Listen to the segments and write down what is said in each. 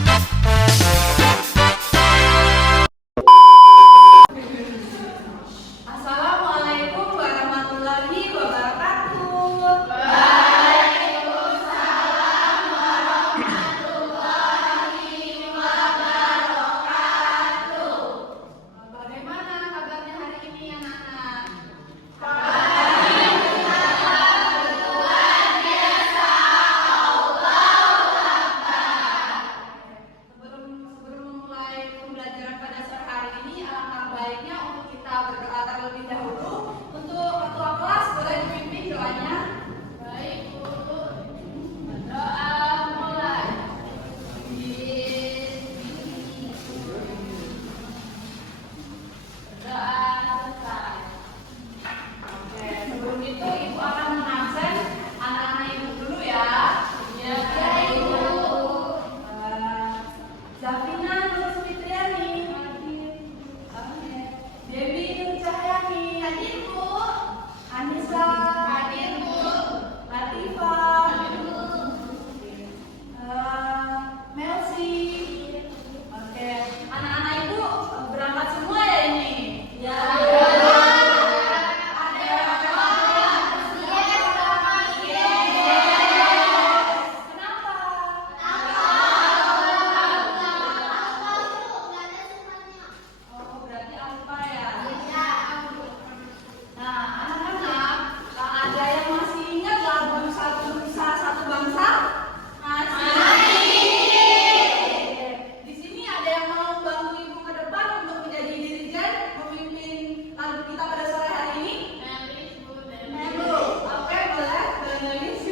Assalamualaikum warahmatullahi wabarakatuh. Bagaimana kabarnya hari ini anak-anak? Sebelum memulai pembelajaran pada sore hari ini, alangkah baiknya untuk kita berdoa terlebih dahulu. Untuk ketua kelas boleh dipimpin doanya. Baik, Bu. Berdoa mulai. Berdoa selesai. Oke, sebelum itu Ibu akan mengabsen anak-anak Ibu dulu ya. Ya, Ibu. Zafina Nur Fitriani, Dewi Nur Cahyani, hadir Bu. Anissa, hadir Bu. Latifah, hadir Bu. Melsi. Oke, anak-anak Ibu berangkat semua ya ini? Ya. Ada yang kenapa? Oh, berarti alfa ya? Nah, anak-anak, ada yang masih ingat lagu Satu Nusa Satu Bangsa? Oke. Di sini ada yang mau bantu Ibu ke depan untuk menjadi dirijen memimpin lagu kita pada sore hari ini? Ibu. Oke, boleh nulis.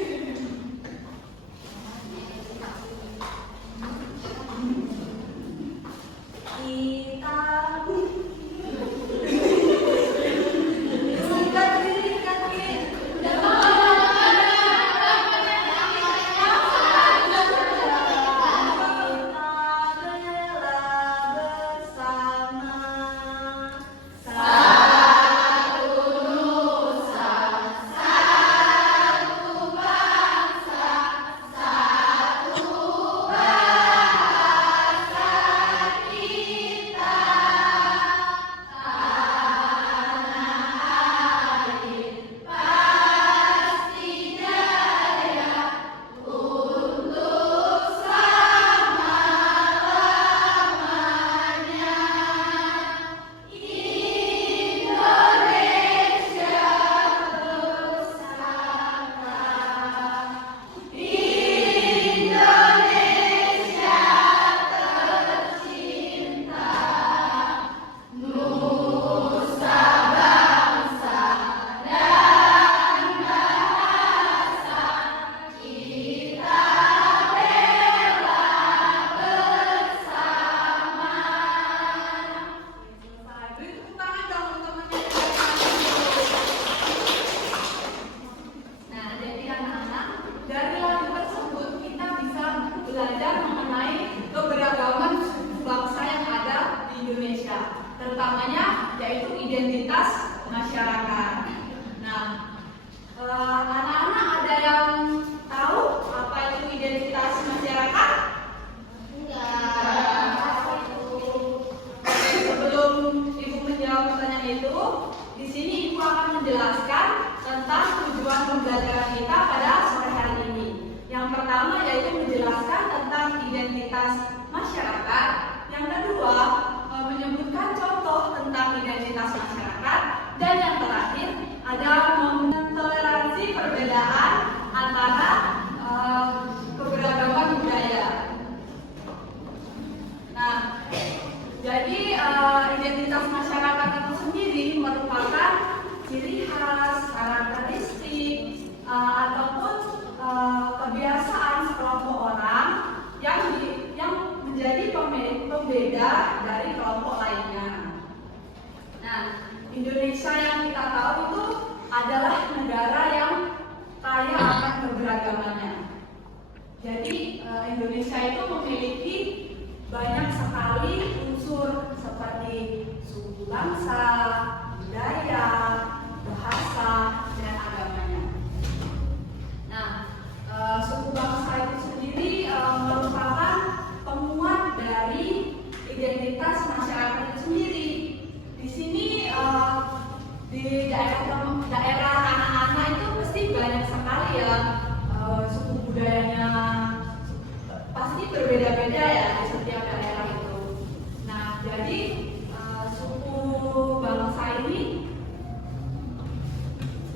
Beri tepuk tangan dong untuk teman-teman. Nah, jadi anak-anak, dari lagu tersebut kita bisa belajar mengenai keberagaman suku bangsa yang ada di Indonesia, terutamanya yaitu identitas masyarakat. Nah, anak-anak ada yang tahu apa itu identitas masyarakat? Sebelum Ibu menjawab pertanyaan itu, di sini Ibu akan menjelaskan tentang tujuan pembelajaran kita pada sore hari ini. Yang pertama yaitu menjelaskan tentang identitas masyarakat. Yang kedua, menyebutkan contoh tentang identitas masyarakat. Dan yang terakhir, ada mentoleransi perbedaan antara keberagaman budaya. Nah, jadi identitas masyarakat itu sendiri merupakan ciri khas, karakteristik, ataupun kebiasaan sekelompok orang yang menjadi pembeda dari kelompok lainnya. Nah, Indonesia yang kita tahu itu adalah negara yang kaya akan keberagamannya. Jadi Indonesia itu memiliki banyak sekali unsur seperti suku bangsa, budaya, bahasa, dan agamanya. Nah, suku bangsa itu sendiri merupakan penguat berbeda-beda ya di setiap daerah itu. Nah, jadi suku bangsa ini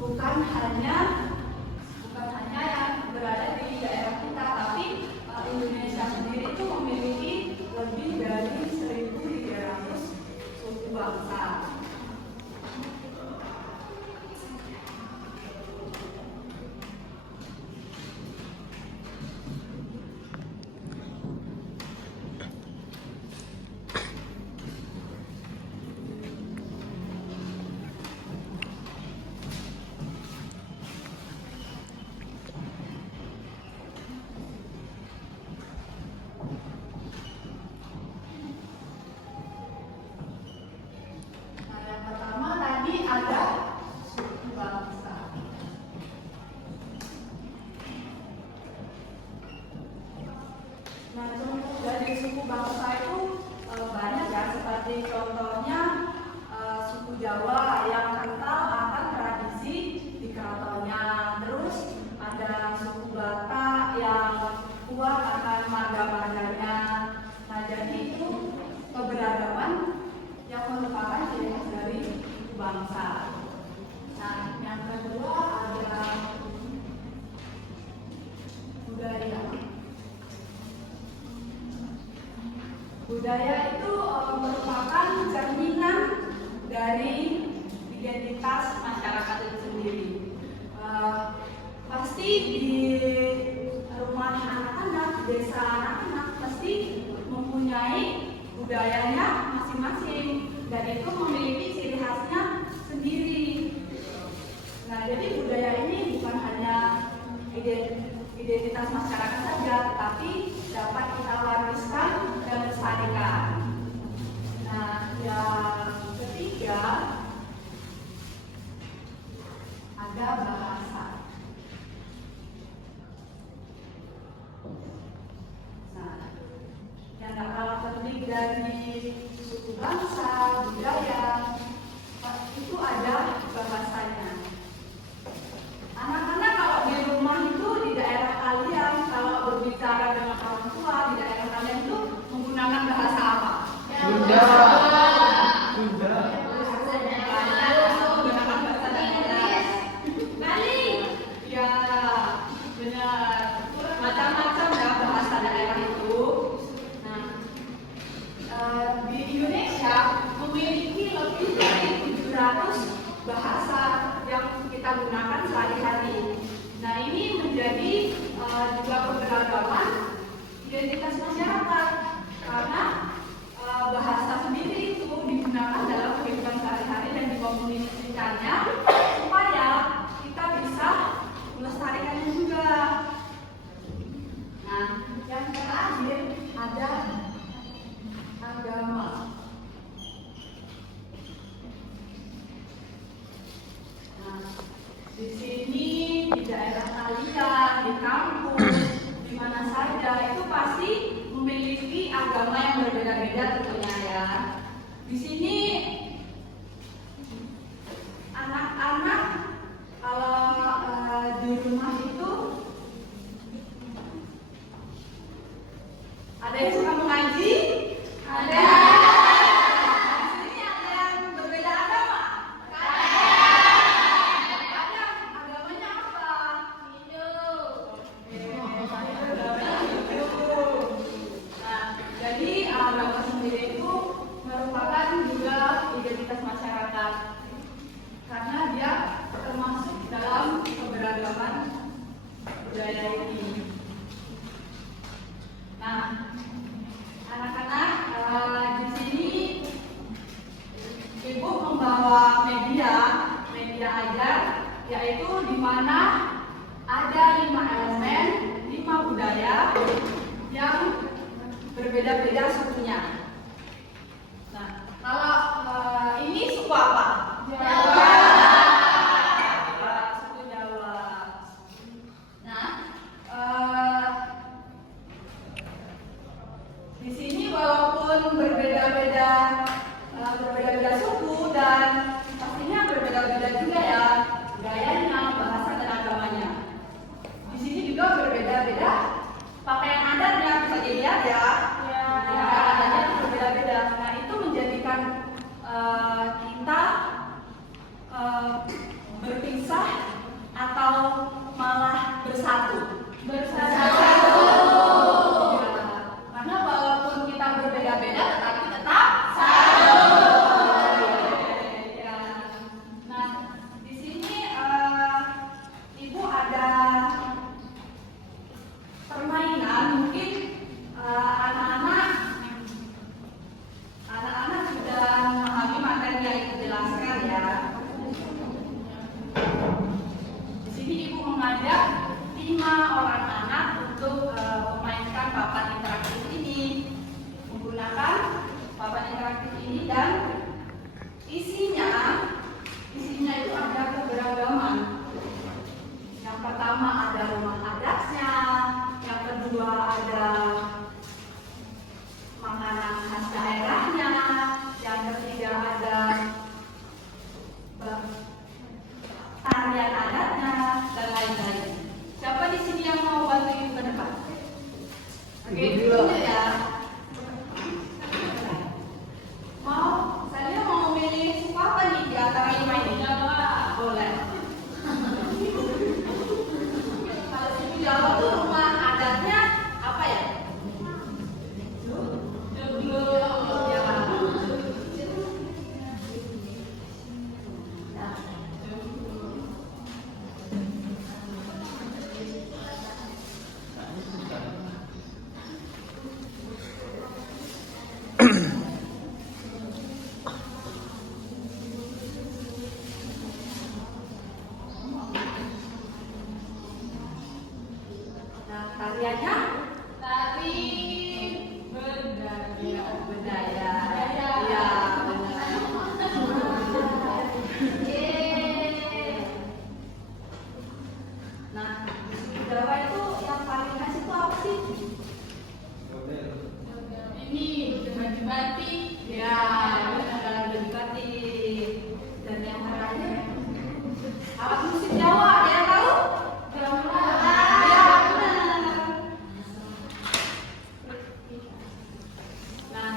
bukan hanya yang berada di daerah kita, tapi Indonesia sendiri itu memiliki lebih dari 1.300 suku bangsa. Nah, contoh dari suku bangsa itu banyak ya, seperti contohnya suku Jawa yang kental akan tradisi di keratonnya. Terus ada suku Batak yang kuat akan marga-marganya. Nah, jadi itu keberagaman yang merupakan ciri khas dari suku bangsa. Nah, yang kedua ada budaya. Budaya itu merupakan cerminan dari identitas masyarakat itu sendiri. Pasti di rumah anak-anak, desa anak-anak pasti mempunyai budayanya masing-masing dan itu memiliki ciri khasnya sendiri. Nah, jadi budaya ini bukan hanya identitas masyarakat saja, tapi dapat kita wariskan dan lestarikan. Nah, yang ketiga ada bahasa. Nah, yang tak kalah penting dari suku bangsa, budaya, itu ada bahasanya. Anak-anak kalau di rumah itu di daerah kalian, kalau berbicara dengan orang tua di daerah kalian itu menggunakan bahasa apa? Sunda. Sunda. Menggunakan bahasa Inggris. Bali. Ya, benar. Macam-macam ya bahasa daerah itu. Nah, di Indonesia memiliki lebih dari 700 bahasa yang kita gunakan sehari-hari. Nah, ini menjadi juga keberagaman identitas masyarakat karena bahasa sendiri itu digunakan dalam kehidupan sehari-hari dan dikomunikasikannya supaya kita bisa melestarikannya juga. Nah, yang terakhir ada agama. Nah, di sini di daerah kalian, di kampus, di mana saja itu pasti memiliki agama yang berbeda-beda tentunya ya. Di sini anak-anak kalau di rumah itu ada yang suka mengaji, ada di sini ada yang berbeda agama. Agamanya apa? Nah, jadi agama sendiri itu merupakan juga identitas masyarakat karena dia termasuk dalam keberagaman budaya ini. Nah, anak-anak di sini ibu membawa media ajar, yaitu di mana ada 5 elemen, 5 budaya yang berbeda-beda sukunya. Nah, kalau ini suku apa? Jawa. Suku Jawa. Nah, di sini walaupun berbeda-beda suku dan pastinya berbeda-beda juga ya gayanya, bahasa dan agamanya. Di sini juga berbeda-beda pakaian adatnya, bisa dilihat dulu ya. Saya mau milih suku apa nih di antara 5 ini? Jawa. Boleh. Kalau suku Jawa tuh rumah adatnya apa ya? Nah, tariannya tari budaya. Iya, benar. Nah, di Jawa itu yang paling khas itu apa sih? Ini baju batik. Ya, benar, baju batik. Dan yang terakhir, alat musik Jawa, ada yang tahu? Ya, benar. Nah,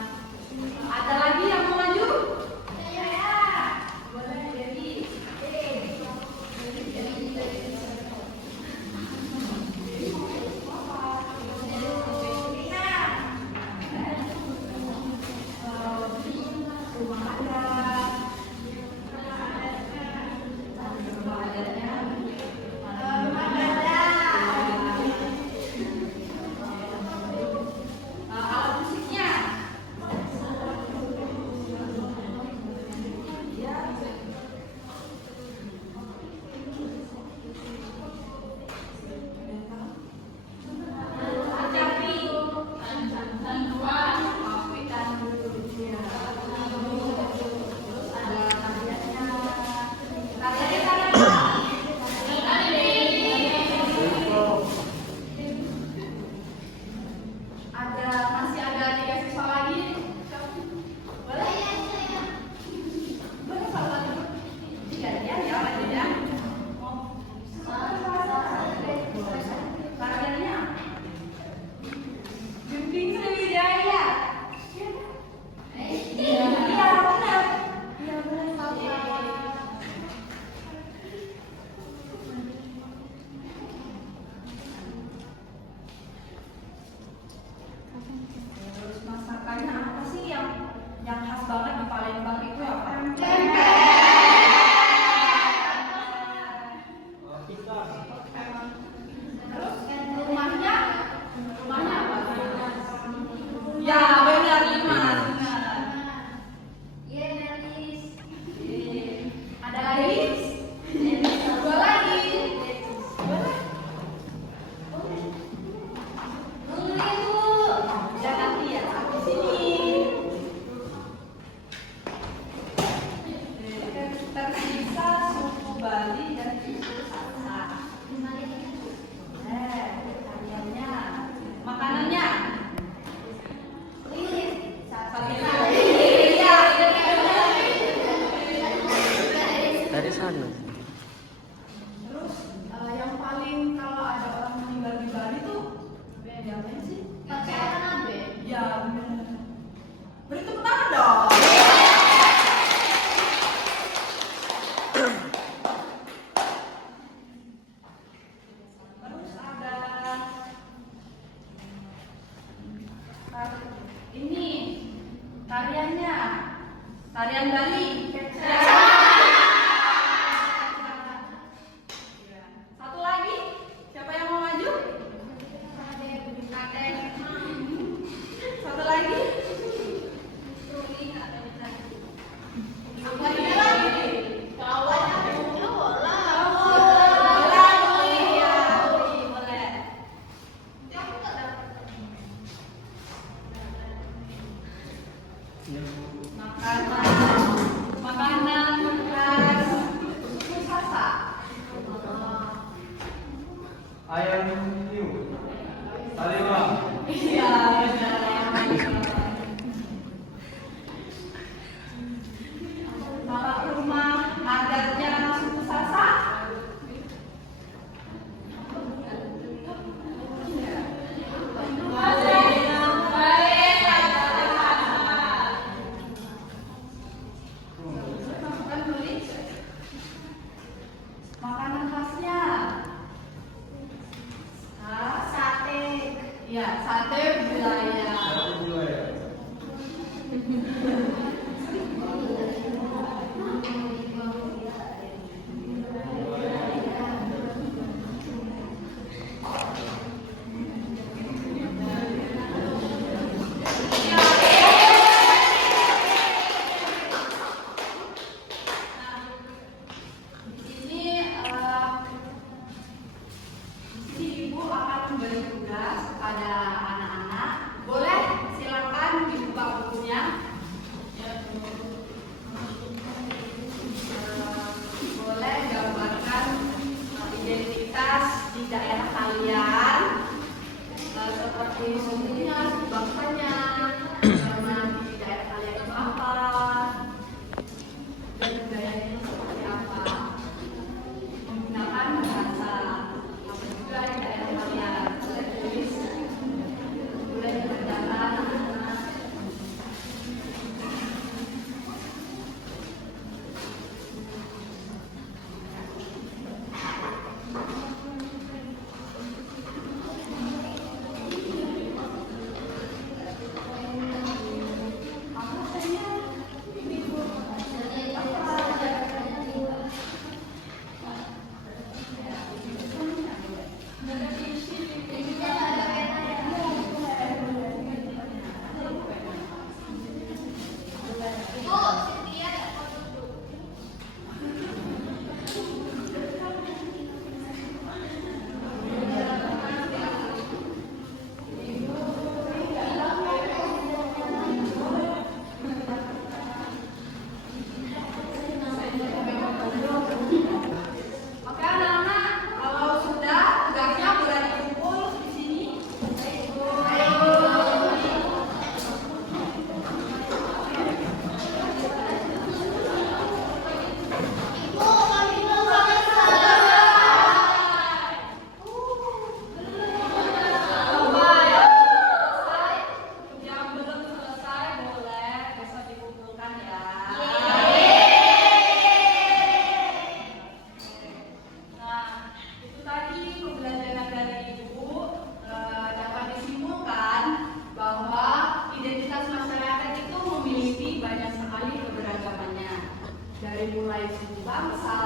ada lagi yang mau maju? Ya, boleh jadi. Alat musiknya. Masih ada 3 siswa lagi. Boleh? Boleh kalau lagi. Ya, lanjut ya. Tariannya Jumping Sriwijaya. Iya, benar. Iya, benar. Terus masakannya apa sih yang khas banget di Palembang itu apa? Terus rumahnya apa? Ya, benar, Limas. Ada lagi? Dua lagi. Jangan lihat di sini. Tersisa suku Bali dan suku Sasak. Tariannya, makanannya. Dari sana. Terus yang paling kalau ada orang meninggal di Bali tuh diapain sih? Ya, benar. Beri tepuk tangan dong. Terus ada ini tariannya, tarian Bali. Satu lagi, siapa yang mau maju? Satu lagi. Makanan khas suku Sasak. Ayam hiu. Palembang. Iya, benar. Kalau rumah adatnya suku Sasak, suku bangsa,